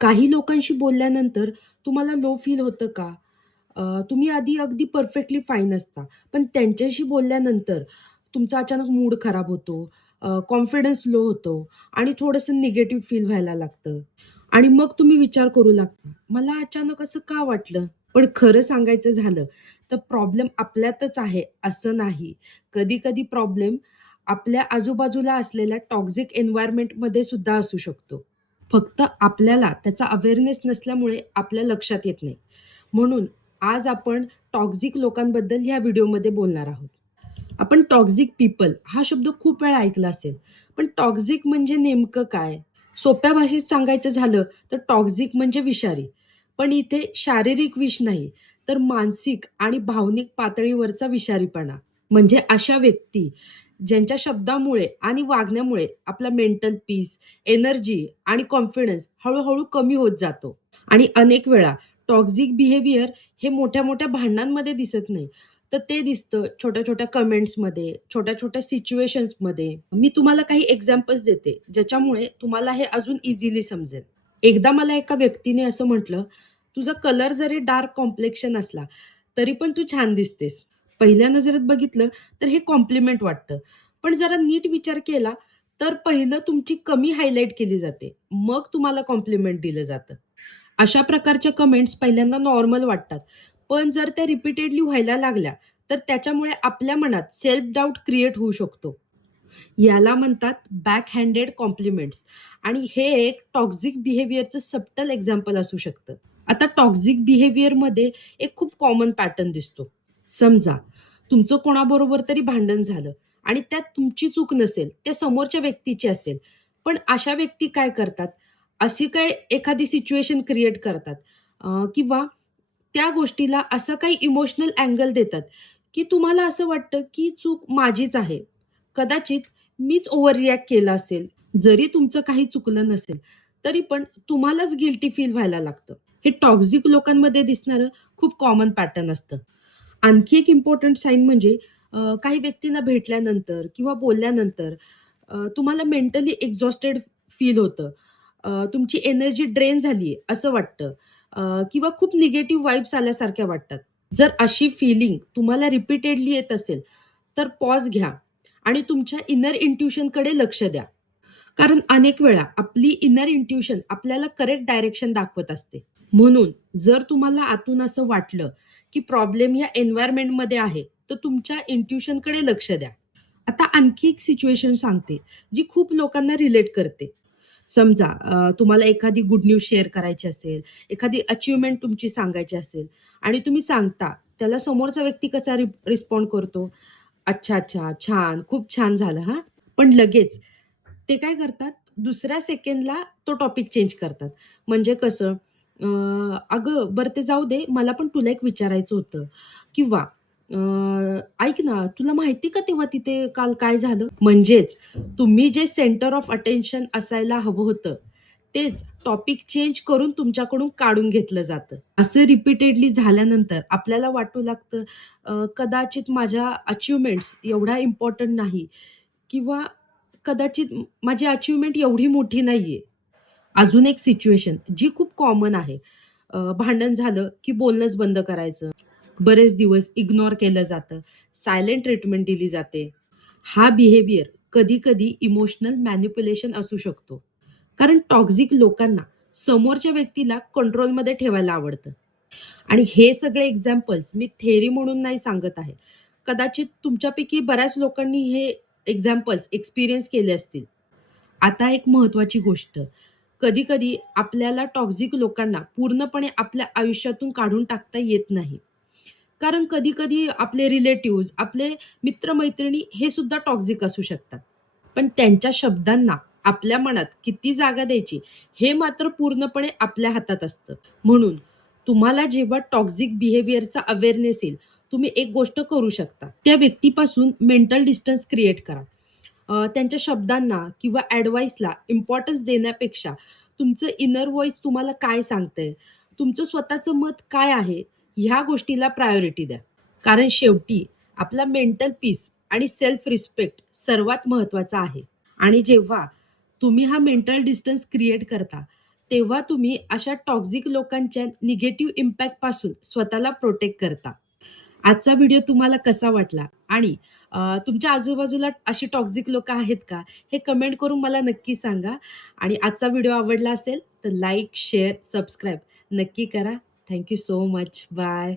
काही लोकांशी बोलल्यानंतर तुम्हाला लो फील होतं का? तुम्ही आधी अगदी परफेक्टली फाईन असता. पण त्यांच्याशी बोलल्यानंतर तुमचा अचानक मूड खराब होतो, कॉन्फिडन्स लो होतो आणि थोडंसं निगेटिव्ह फील व्हायला लागतं आणि मग तुम्ही विचार करू लागता, "मला अचानक असं का वाटलं?" पण खरं सांगायचं झालं, तर प्रॉब्लेम आपल्यातच आहे असं नाही. कधी-कधी प्रॉब्लेम आपल्या आजूबाजूला असलेल्या टॉक्सिक एन्व्हायर्नमेंटमध्ये सुद्धा असू शकतो. फक्त आपल्याला त्याचा अवेअरनेस नसल्यामुळे आपल्या लक्षात येत नाही. म्हणून आज आपण टॉक्सिक लोकांबद्दल ह्या व्हिडिओमध्ये बोलणार आहोत. आपण टॉक्सिक पीपल हा शब्द खूप वेळा ऐकला असेल. पण टॉक्सिक म्हणजे नेमकं काय? सोप्या भाषेत सांगायचं झालं तर टॉक्सिक म्हणजे विषारी. पण इथे शारीरिक विष नाही, तर मानसिक आणि भावनिक पातळीवरचा विषारीपणा. म्हणजे अशा व्यक्ती ज्यांच्या शब्दामुळे आणि वागण्यामुळे आपला मेंटल पीस, एनर्जी आणि कॉन्फिडन्स हळू-हळू कमी होत जातो. आणि अनेक वेळा टॉक्सिक बिहेवियर हे मोठ्या-मोठ्या भांडणांमध्ये दिसत नाही. तर ते दिसतं छोट्या-छोट्या कमेंट्समध्ये, छोट्या-छोट्या सिच्युएशन्समध्ये. मी तुम्हाला काही एक्झाम्पल्स देते, ज्याच्यामुळे तुम्हाला हे अजून इझिली समजेल. एकदा मला एका व्यक्तीने असं म्हटलं, "तुझा कलर जरी डार्क कॉम्प्लेक्शन असला, तरी पण तू छान दिसतेस." पहिल्या नजरेत बघितलं तर हे कॉम्प्लिमेंट वाटतं. पण जरा नीट विचार केला, तर पहिलं तुमची कमी हायलाइट केली जाते. मग तुम्हाला कॉम्प्लिमेंट दिलं जातं. अशा प्रकारच्या कमेंट्स पहिल्यांदा नॉर्मल वाटतात. पण जर त्या रिपीटेडली व्हायला लागल्या, तर त्याच्यामुळे आपल्या मनात सेल्फ डाऊट क्रिएट होऊ शकतो. याला म्हणतात बॅक हँडेड कॉम्प्लिमेंट्स आणि हे एक टॉक्सिक बिहेवियरचं सबटल एक्झाम्पल असू शकतं. आता टॉक्सिक बिहेवियरमध्ये एक खूप कॉमन पॅटर्न दिसतो. समजा तुमचं कोणाबरोबर तरी भांडण झालं आणि त्यात तुमची चूक नसेल, त्या समोरच्या व्यक्तीची असेल. पण अशा व्यक्ती काय करतात, अशी काय एखादी सिच्युएशन क्रिएट करतात किंवा त्या गोष्टीला असं काही इमोशनल अँगल देतात, की तुम्हाला असं वाटतं, की चूक माझीच आहे. कदाचित मीच ओव्हर रिएक्ट केलं असेल. जरी तुमचं काही चुकलं नसेल, तरी पण तुम्हालाच गिल्टी फील व्हायला लागतं. हे टॉक्सिक लोकांमध्ये दिसणारं खूप कॉमन पॅटर्न असतं. आणखी एक इम्पोर्टंट साइन म्हणजे काही व्यक्तींना भेटल्यानंतर किंवा बोलल्यानंतर तुम्हाला मेंटली एक्झॉस्टेड फील होतं. तुमची एनर्जी ड्रेन झाली आहे असं वाटतं किंवा खूप निगेटिव्ह वाइब्स आल्यासारख्या वाटतात. जर अशी फीलिंग तुम्हाला रिपीटेडली येत असेल, तर पॉज घ्या आणि तुमच्या इनर इंट्युशनकडे लक्ष द्या. कारण अनेक वेळा आपली इनर इंट्युशन आपल्याला करेक्ट डायरेक्शन दाखवत असते. म्हणून जर तुम्हाला आतून असं वाटलं, की प्रॉब्लेम या एन्व्हायर्नमेंटमध्ये आहे, तर तुमच्या इंट्युशनकडे लक्ष द्या. आता आणखी एक सिच्युएशन सांगते, जी खूप लोकांना रिलेट करते. समजा तुम्हाला एखादी गुड न्यूज शेअर करायची असेल, एखादी अचीव्हमेंट तुमची सांगायची असेल आणि तुम्ही सांगता, त्याला समोरचा व्यक्ती कसा रिस्पॉन्ड करतो? "अच्छा, अच्छा, छान, खूप छान झालं हां." पण लगेच ते काय करतात, दुसऱ्या सेकंडला तो टॉपिक चेंज करतात. म्हणजे कसं, "अगं, बरं ते जाऊ दे, मला पण तुला एक विचारायचं होतं." किंवा अ, "ऐक ना, तुला माहिती का तेव्हा तिथे काल काय झालं?" म्हणजेच तुम्ही जे सेंटर ऑफ अटेन्शन असायला हवं होतं, तेच टॉपिक चेंज करून तुमच्याकडून काढून घेतलं जातं. असं रिपीटेडली झाल्यानंतर आपल्याला वाटू लागतं, कदाचित माझ्या अचीव्हमेंट्स एवढ्या इम्पोर्टंट नाही किंवा कदाचित माझी अचीव्हमेंट एवढी मोठी नाहीये. अजून एक सिच्युएशन जी खूप कॉमन आहे. भांडण झालं की बोलणंच बंद करायचं. बरेच दिवस इग्नोर केलं जातं. सायलेंट ट्रीटमेंट दिली जाते. हा बिहेवियर कधी-कधी इमोशनल मॅनिप्युलेशन असू शकतो. कारण टॉक्सिक लोकांना समोरच्या व्यक्तीला कंट्रोलमध्ये ठेवायला आवडतं. आणि हे सगळे एक्झाम्पल्स मी थेअरी म्हणून नाही सांगत आहे. कदाचित तुमच्यापैकी बऱ्याच लोकांनी हे एक्झाम्पल्स एक्सपिरियन्स केले असतील. आता एक महत्त्वाची गोष्ट, कधी-कधी आपल्याला टॉक्सिक लोकांना पूर्णपणे आपल्या आयुष्यातून काढून टाकता येत नाही. कारण कधी-कधी आपले रिलेटिव्हज, आपले मित्र-मैत्रिणी हे सुद्धा टॉक्सिक असू शकतात. पण त्यांच्या शब्दांना आपल्या मनात किती जागा द्यायची, हे मात्र पूर्णपणे आपल्या हातात असतं. म्हणून तुम्हाला जेव्हा टॉक्सिक बिहेवियरचा अवेअरनेस येईल, तुम्ही एक गोष्ट करू शकता. त्या व्यक्तीपासून मेंटल डिस्टन्स क्रिएट करा. त्यांच्या शब्दांना किंवा ॲडव्हाइसला इम्पोर्टन्स देण्यापेक्षा तुमचं इनर व्हॉईस तुम्हाला काय सांगतंय, तुमचं स्वतःचं मत काय आहे, ह्या गोष्टीला प्रायोरिटी द्या. कारण शेवटी आपला मेंटल पीस आणि सेल्फ रिस्पेक्ट सर्वात महत्त्वाचा आहे. आणि जेव्हा तुम्ही हा मेंटल डिस्टन्स क्रिएट करता, तेव्हा तुम्ही अशा टॉक्सिक लोकांच्या निगेटिव्ह इम्पॅक्टपासून स्वतःला प्रोटेक्ट करता. आजचा व्हिडिओ तुम्हाला कसा वाटला? आणि तुमच्या आजूबाजूला अशी टॉक्सिक लोकं आहेत का? हे कमेंट करून मला नक्की सांगा. आणि आजचा व्हिडिओ आवडला असेल तर लाईक, शेअर, सबस्क्राईब नक्की करा. Thank you so much. Bye.